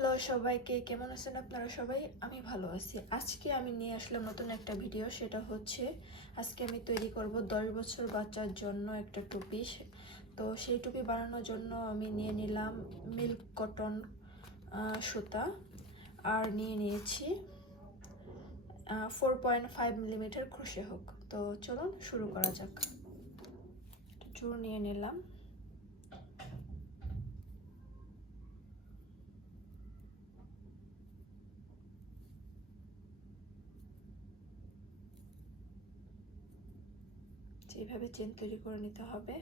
Hello সবাইকে, কেমন আছেন আপনারা সবাই? আমি ভালো আছি। আজকে আমি নিয়ে আসলাম নতুন একটা ভিডিও সেটা হচ্ছে আজকে আমি তৈরি করব দশ বছর বাচ্চার জন্য একটা টুপি। তো সেই টুপি বানানোর জন্য আমি নিয়ে নিলাম মিল্ক কটন সুতা, আর নিয়ে নিয়েছি four point five millimetre crochet হোক। তো চলুন শুরু করা যাক। চুর নিয়ে নিলাম। এইভাবে চেন তৈরি করে নিতে হবে।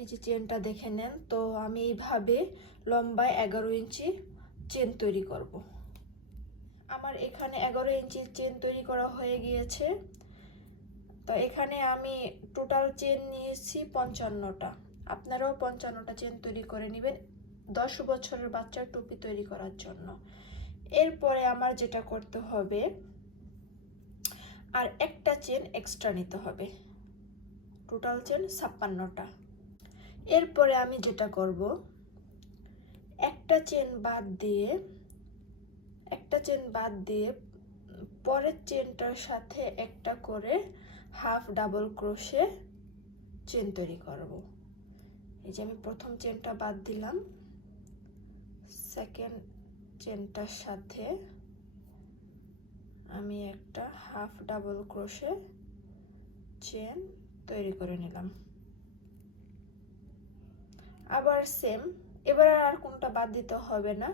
এই যে চেনটা দেখে নেন, তো আমি এইভাবে লম্বায় এগারো ইঞ্চি চেন তৈরি করব। আমার এখানে এগারো ইঞ্চি চেন তৈরি করা হয়ে গিয়েছে। তো এখানে আমি টোটাল চেন নিয়েছি পঞ্চান্নটা। আপনারাও পঞ্চান্নটা চেন তৈরি করে নেবেন দশ বছরের বাচ্চার টুপি তৈরি করার জন্য। এরপরে আমার যেটা করতে হবে, আর একটা চেন এক্সট্রা নিতে হবে। টোটাল চেন ছাপ্পান্নটা। এরপরে আমি যেটা করব, একটা চেন বাদ দিয়ে একটা চেন বাদ দিয়ে পরের চেনটার সাথে একটা করে হাফ ডাবল ক্রোশে চেন তৈরি করব। এই যে আমি প্রথম চেনটা বাদ দিলাম। সেকেন্ড চেনটার সাথে আমি একটা হাফ ডাবল ক্রোশে চেন তৈরি করে নিলাম। আবার সেম এবার আর কোনটা বাদ দিতে হবে না।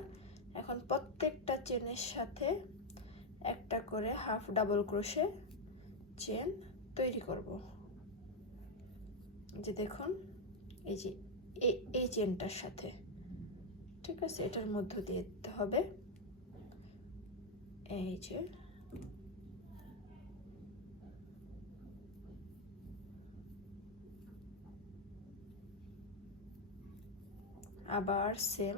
এখন প্রত্যেকটা চেনের সাথে একটা করে হাফ ডাবল ক্রোশে চেন তৈরি করব। যে দেখুন, এই যে এই চেনটার সাথে। ঠিক আছে, এটার মধ্য দিয়ে দিতে হবে। এই যে আবার সেম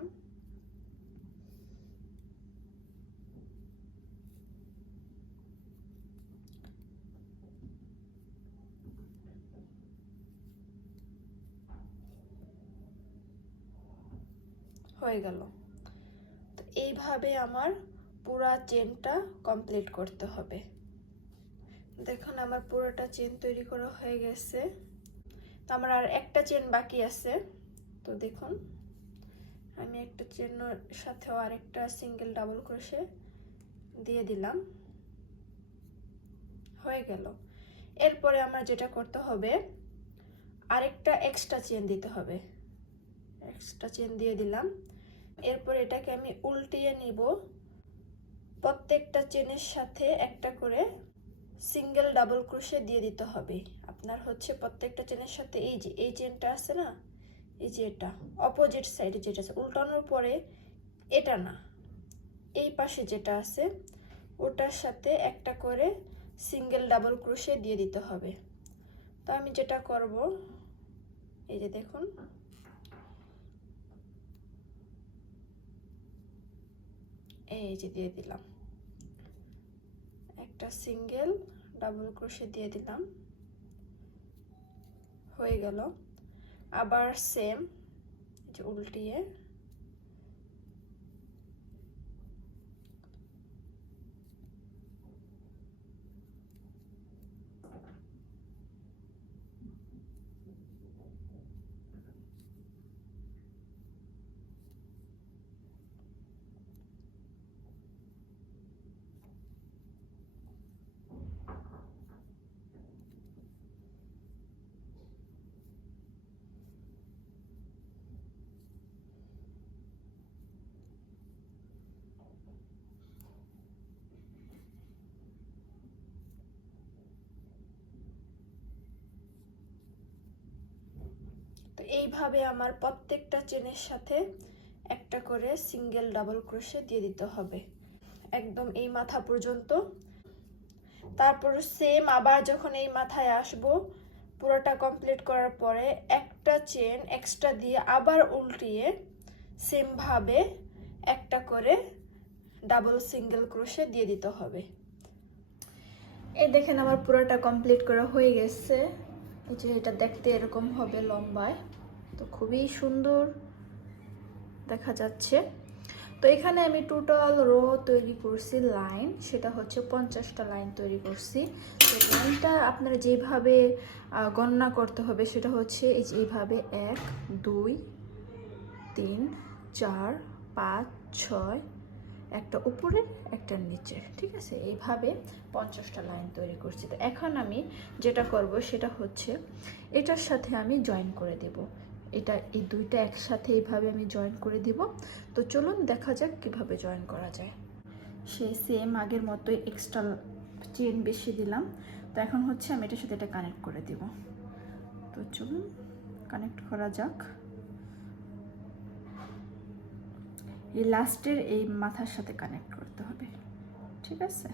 হয়ে গেল। তো এইভাবে আমার পুরা চেনটা কমপ্লিট করতে হবে। দেখুন, আমার পুরোটা চেন তৈরি করা হয়ে গেছে। তো আমার আর একটা চেন বাকি আছে। তো দেখুন, আমি একটা চেনের সাথেও আরেকটা সিঙ্গেল ডাবল ক্রোশে দিয়ে দিলাম। হয়ে গেল। এরপরে আমরা যেটা করতে হবে, আরেকটা এক্সট্রা চেন দিতে হবে। এক্সট্রা চেন দিয়ে দিলাম। এরপর এটাকে আমি উল্টিয়ে নিব। প্রত্যেকটা চেনের সাথে একটা করে সিঙ্গেল ডাবল ক্রোশে দিয়ে দিতে হবে। আপনার হচ্ছে প্রত্যেকটা চেনের সাথে এই যে, এই চেনটা আছে না? এই যে এটা অপোজিট সাইডে যেটা আছে, উল্টানোর পরে এটা না। এই পাশে যেটা আছে, ওটার সাথে একটা করে সিঙ্গেল ডাবল ক্রোশে দিয়ে দিতে হবে। তো আমি যেটা করব, এই যে দেখুন এই যে দিয়ে দিলাম। একটা সিঙ্গেল ডাবল ক্রোশে দিয়ে দিলাম। হয়ে গেল। আবার সেম যে উল্টিয়ে তো এইভাবে আমার প্রত্যেকটা চেনের সাথে একটা করে সিঙ্গেল ডাবল ক্রোশে দিয়ে দিতে হবে। একদম এই মাথা পর্যন্ত। তারপর সেম আবার যখন এই মাথায় আসব, পুরোটা কমপ্লিট করার পরে একটা চেন এক্সট্রা দিয়ে আবার উল্টিয়ে সেমভাবে একটা করে ডাবল সিঙ্গেল ক্রোশে দিয়ে দিতে হবে। এই দেখেন আমার পুরোটা কমপ্লিট করা হয়ে গেছে। এই যে এটা দেখতে এরকম হবে লম্বায়। তো খুবই সুন্দর দেখা যাচ্ছে। তো এখানে আমি টোটাল রো তৈরি করছি লাইন সেটা হচ্ছে পঞ্চাশটা লাইন তৈরি করছি। তো লাইনটা আপনারা যেভাবে গণনা করতে হবে সেটা হচ্ছে এই এইভাবে এক, দুই, তিন, চার, পাঁচ, ছয়, একটা উপরে, একটা নিচে, ঠিক আছে? এইভাবে পঞ্চাশটা লাইন তৈরি করছি। তো এখন আমি যেটা করব সেটা হচ্ছে এটার সাথে আমি জয়েন করে দেব। এটা এই দুইটা একসাথে এইভাবে আমি জয়েন করে দিব। তো চলুন দেখা যাক কীভাবে জয়েন করা যায়। সেই সেম আগের মতোই এক্সট্রা চেন বেশি দিলাম। তো এখন হচ্ছে আমি এটার সাথে এটা কানেক্ট করে দিব। তো চলুন কানেক্ট করা যাক। এই লাস্টের এই মাথার সাথে কানেক্ট করতে হবে। ঠিক আছে?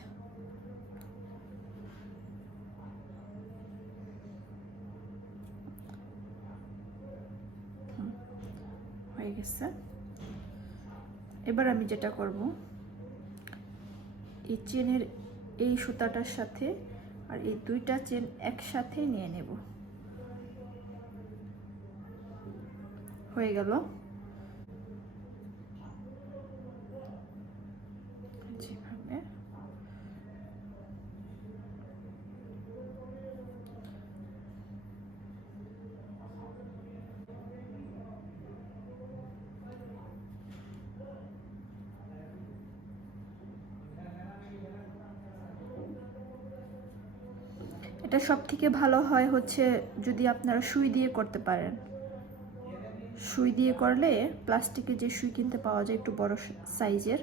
হয়ে গেছে। এবার আমি যেটা করব, এই চেনের এই সুতাটার সাথে আর এই দুইটা চেন একসাথে নিয়ে নেব। হয়ে গেল যেভাবে এটা সব থেকে ভালো হয় হচ্ছে যদি আপনারা সুই দিয়ে করতে পারেন। সুই দিয়ে করলে প্লাস্টিকের যে সুই কিনতে পাওয়া যায় একটু বড় সাইজের,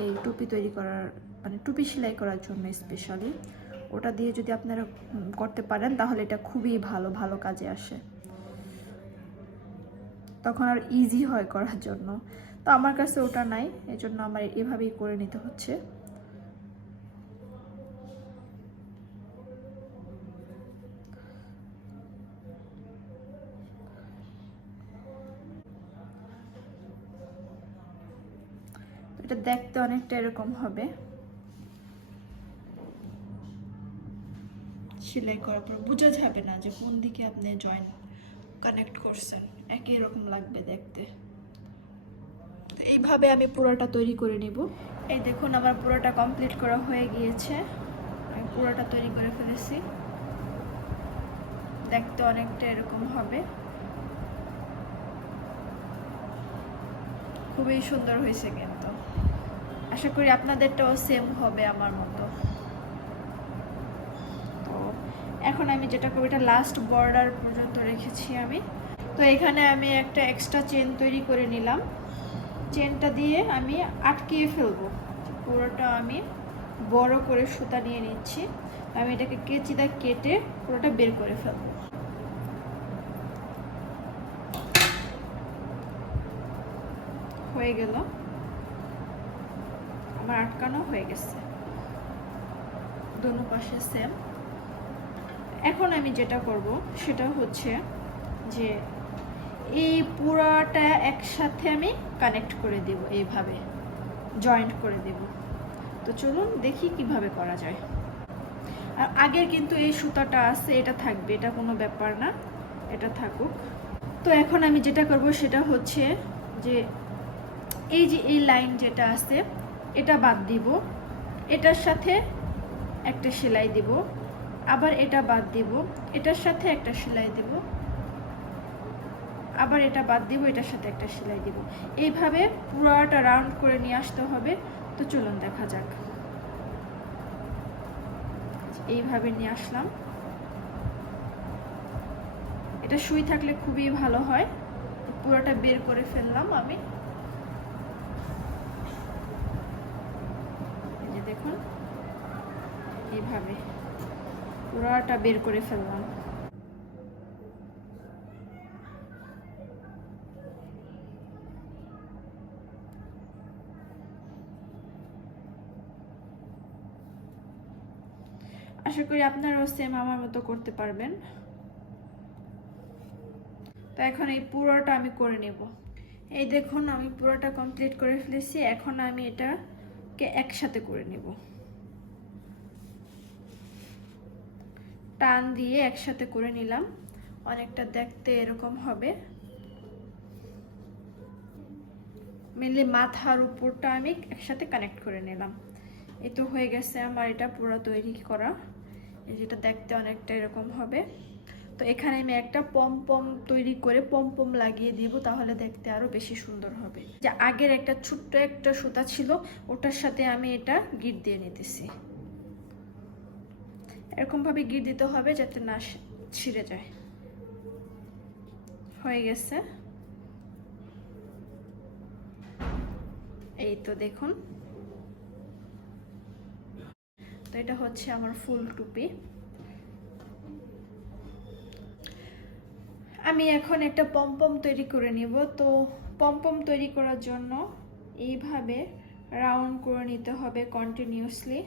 এই টুপি তৈরি করার মানে টুপি সেলাই করার জন্য স্পেশালি ওটা দিয়ে যদি আপনারা করতে পারেন তাহলে এটা খুবই ভালো ভালো কাজে আসে। তখন আর ইজি হয় করার জন্য। তো আমার কাছে ওটা নাই, এজন্য আমার এভাবেই করে নিতে হচ্ছে। এটা দেখতে অনেকটা এরকম হবে। সেলাই করার পর বোঝা যাবে না যে কোন দিকে আপনি জয়েন কানেক্ট করছেন। একই রকম লাগবে দেখতে। এইভাবে আমি পুরোটা তৈরি করে নিব। এই দেখুন, আমার পুরোটা কমপ্লিট করা হয়ে গিয়েছে। আমি পুরোটা তৈরি করে ফেলেছি। দেখতে অনেকটা এরকম হবে। খুবই সুন্দর হয়েছে কিন্তু। আশা করি আপনাদেরটাও সেম হবে আমার মতো। তো এখন আমি যেটা করব, এটা লাস্ট বর্ডার পর্যন্ত রেখেছি আমি। তো এখানে আমি একটা এক্সট্রা চেন তৈরি করে নিলাম। চেনটা দিয়ে আমি আটকিয়ে ফেলব। পুরোটা আমি বড় করে সুতা নিয়ে নিচ্ছি। আমি এটাকে কেচিদা কেটে পুরোটা বের করে ফেলব। হয়ে গেল। আমার আটকানো হয়ে গেছে। দোনো পাশে সেম এখন আমি যেটা করব, সেটা হচ্ছে যে এই পুরাটা একসাথে আমি কানেক্ট করে দেব এইভাবে জয়েন্ট করে দেব। তো চলুন দেখি কীভাবে করা যায়। আর আগের কিন্তু এই সুতাটা আছে, এটা থাকবে, এটা কোনো ব্যাপার না, এটা থাকুক। তো এখন আমি যেটা করব, সেটা হচ্ছে যে এই যে এই লাইন যেটা আছে এটা বাদ দিব। এটার সাথে একটা সেলাই দিব। আবার এটা বাদ দিব। এটার সাথে একটা সেলাই দিব। আবার এটা বাদ দিব, এটার সাথে একটা সেলাই দিব। এইভাবে পুরোটা রাউন্ড করে নিয়ে আসতে হবে। তো চলুন দেখা যাক। এইভাবে নিয়ে আসলাম। এটা সুই থাকলে খুবই ভালো হয়। পুরোটা বের করে ফেললাম আমি এই যে দেখুন এইভাবে। পুরোটা বের করে ফেললাম। আশা করি আপনারাও সেম আমার মতো করতে পারবেন। তো এখন এই পুরোটা আমি করে নেব। এই দেখুন, আমি পুরোটা কমপ্লিট করে ফেলেছি। এখন আমি এটাকে একসাথে করে নেব। টান দিয়ে একসাথে করে নিলাম। অনেকটা দেখতে এরকম হবে। মেনলি মাথার উপরটা আমি একসাথে কানেক্ট করে নিলাম। এই তো হয়ে গেছে আমার এটা পুরো তৈরি করা। যেটা দেখতে অনেকটা এরকম হবে। তো এখানে আমি একটা পম পম তৈরি করে পম পম লাগিয়ে দিব, তাহলে দেখতে আরও বেশি সুন্দর হবে। যে আগের একটা ছোট্ট একটা সুতা ছিল, ওটার সাথে আমি এটা গিট দিয়ে নিতেছি। এরকম ভাবে গিট দিতে হবে যাতে না ছিঁড়ে যায়। হয়ে গেছে। এই তো দেখুন। তো এটা হচ্ছে আমার ফুল টুপি। আমি এখন একটা পম্পম তৈরি করে নিব। তো পম্পম তৈরি করার জন্য এইভাবে রাউন্ড করে নিতে হবে কন্টিনিউসলি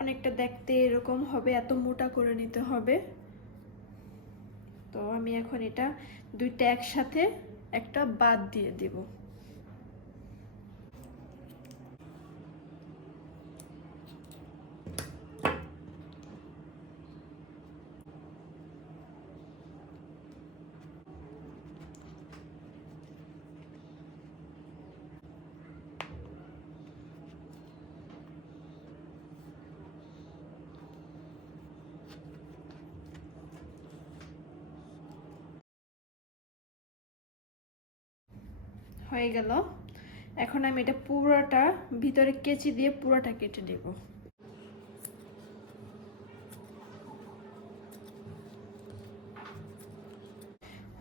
অনেকটা দেখতে এরকম হবে, এত মোটা করে নিতে হবে। তো আমি এখন এটা দুইটা একসাথে একটা বাদ দিয়ে দেব। হয়ে গেল। এখন আমি এটা পুরোটা ভিতরে কেচি দিয়ে পুরোটা কেটে নেব।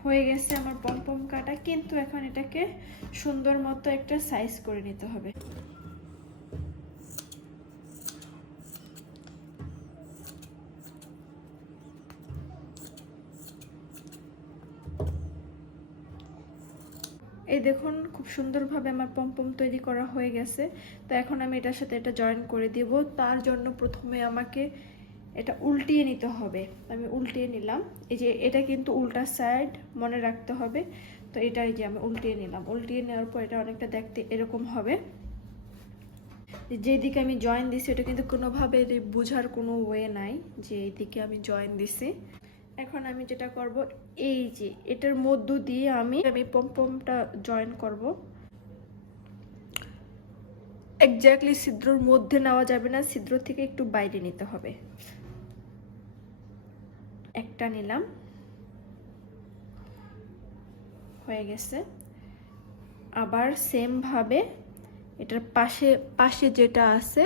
হয়ে গেছে আমার পমপম কাটা, কিন্তু এখন এটাকে সুন্দর মতো একটা সাইজ করে নিতে হবে। এই দেখুন, খুব সুন্দরভাবে আমার পমপম তৈরি করা হয়ে গেছে। তো এখন আমি এটার সাথে এটা জয়েন করে দিব। তার জন্য প্রথমে আমাকে এটা উল্টিয়ে নিতে হবে। আমি উল্টিয়ে নিলাম। এই যে এটা কিন্তু উল্টা সাইড মনে রাখতে হবে। তো এটা এই যে আমি উল্টিয়ে নিলাম। উল্টিয়ে নেওয়ার পর এটা অনেকটা দেখতে এরকম হবে। যেদিকে আমি জয়েন দিছি এটা কিন্তু কোনোভাবে বোঝার কোনো ওয়ে নাই যে এইদিকে আমি জয়েন দিছি। এখন আমি যেটা করব, এই যে এটার মধ্য দিয়ে আমি আমি পমপমটা জয়েন করব। এক্স্যাক্টলি ছিদ্রর মধ্যে নেওয়া যাবে না, ছিদ্র থেকে একটু বাইরে নিতে হবে। একটা নিলাম। হয়ে গেছে। আবার সেম ভাবে এটার পাশে পাশে যেটা আছে,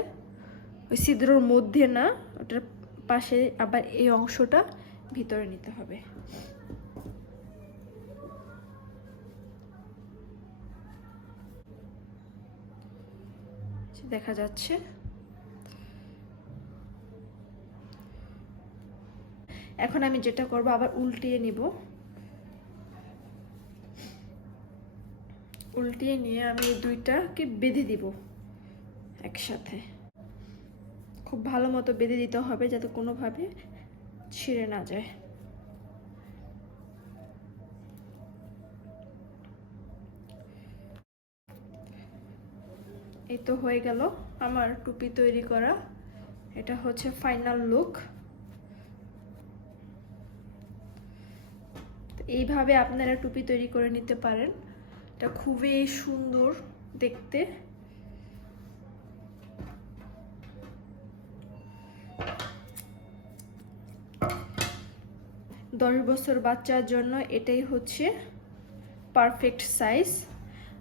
ওই ছিদ্রর মধ্যে না, ওটার পাশে আবার এই অংশটা ভিতরে নিতে হবে। দেখা যাচ্ছে। এখন আমি যেটা করব, আবার উল্টিয়ে নিব। উল্টিয়ে নিয়ে আমি দুইটাকে বেঁধে দিব একসাথে। খুব ভালো মতো বেঁধে দিতে হবে যাতে কোনোভাবে ছিঁড়ে না যায়। এই তো হয়ে গেল আমার টুপি তৈরি করা। এটা হচ্ছে ফাইনাল লুক এইভাবে আপনারা টুপি তৈরি করে নিতে পারেন। এটা খুবই সুন্দর দেখতে। দশ বছর বাচ্চার জন্য এটাই হচ্ছে পারফেক্ট সাইজ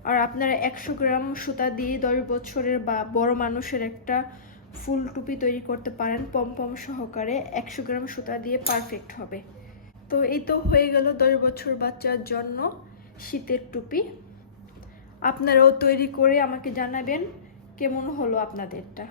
আর আপনারা একশো গ্রাম সুতা দিয়ে দশ বছরের বা বড় মানুষের একটা ফুল টুপি তৈরি করতে পারেন পমপম সহকারে। একশো গ্রাম সুতা দিয়ে পারফেক্ট হবে। তো এই তো হয়ে গেল দশ বছর বাচ্চার জন্য শীতের টুপি। আপনারাও তৈরি করে আমাকে জানাবেন কেমন হলো আপনাদেরটা।